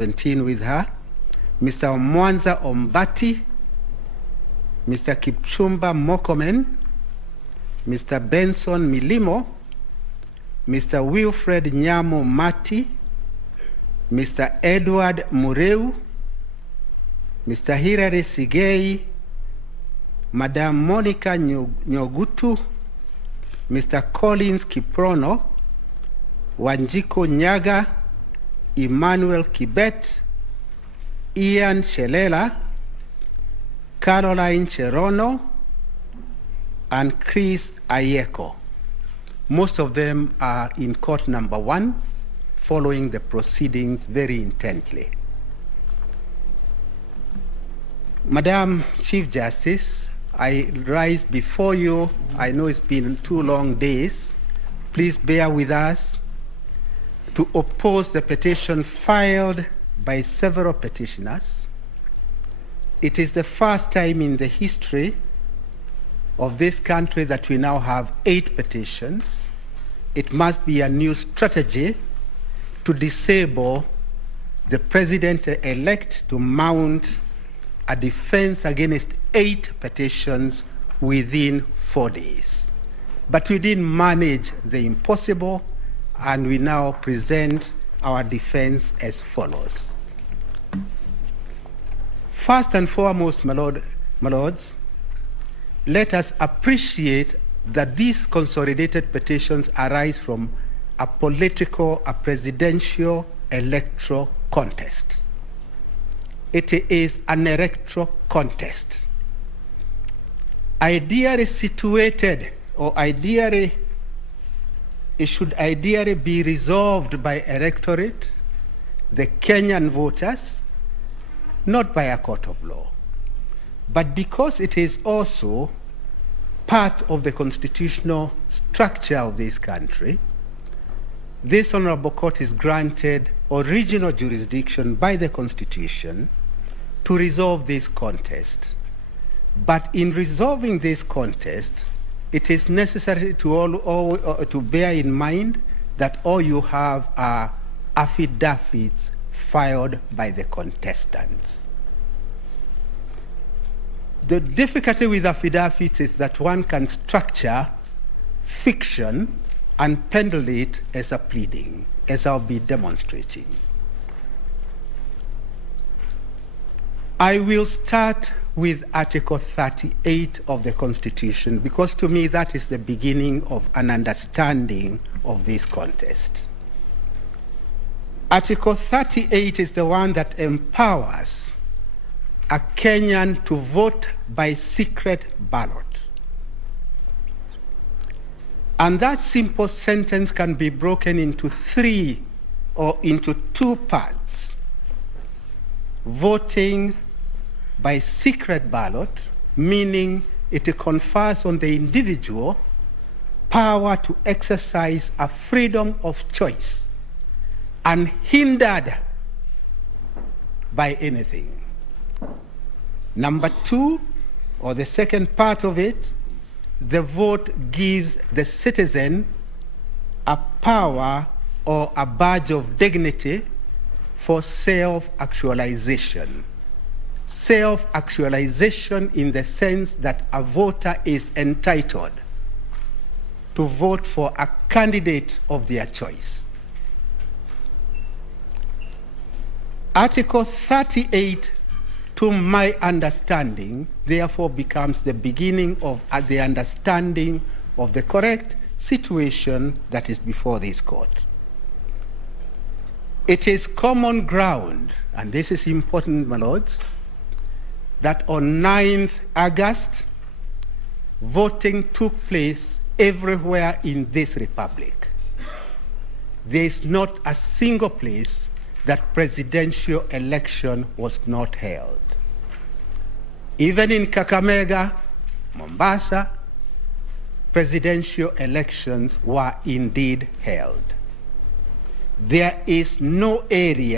17 with her, Mr. Mwanza Ombati, Mr. Kipchumba Mokomen, Mr. Benson Milimo, Mr. Wilfred Nyamo Mati, Mr. Edward Mureu, Mr. Hilary Sigei, Madam Monica Nyogutu, Mr. Collins Kiprono, Wanjiko Nyaga, Emmanuel Kibet, Ian Shelela, Caroline Cherono, and Chris Ayeko. Most of them are in court number 1, following the proceedings very intently. Madam Chief Justice, I rise before you. I know it's been 2 long days. Please bear with us to oppose the petition filed by several petitioners. It is the first time in the history of this country that we now have 8 petitions. It must be a new strategy to disable the president-elect to mount a defense against 8 petitions within 4 days. But we didn't manage the impossible, and we now present our defense as follows. First and foremost, my lords, let us appreciate that these consolidated petitions arise from a presidential electoral contest. It is an electoral contest. Ideally situated, or it should ideally be resolved by electorate, the Kenyan voters, not by a court of law. But because it is also part of the constitutional structure of this country, this honorable court is granted original jurisdiction by the Constitution to resolve this contest. But in resolving this contest, it is necessary to bear in mind that all you have are affidavits filed by the contestants. The difficulty with affidavits is that one can structure fiction and peddle it as a pleading, as I'll be demonstrating. I will start with Article 38 of the Constitution, because to me that is the beginning of an understanding of this contest. Article 38 is the one that empowers a Kenyan to vote by secret ballot. And that simple sentence can be broken into 3 or into 2 parts. Voting by secret ballot, meaning it confers on the individual power to exercise a freedom of choice, unhindered by anything. Number 2, or the second part of it, the vote gives the citizen a power or a badge of dignity for self-actualization. Self-actualization in the sense that a voter is entitled to vote for a candidate of their choice. Article 38, to my understanding, therefore becomes the beginning of the understanding of the correct situation that is before this court. It is common ground, and this is important, my lords, that on 9th August, voting took place everywhere in this republic. There is not a single place that presidential election was not held. Even in Kakamega, Mombasa, presidential elections were indeed held. There is no area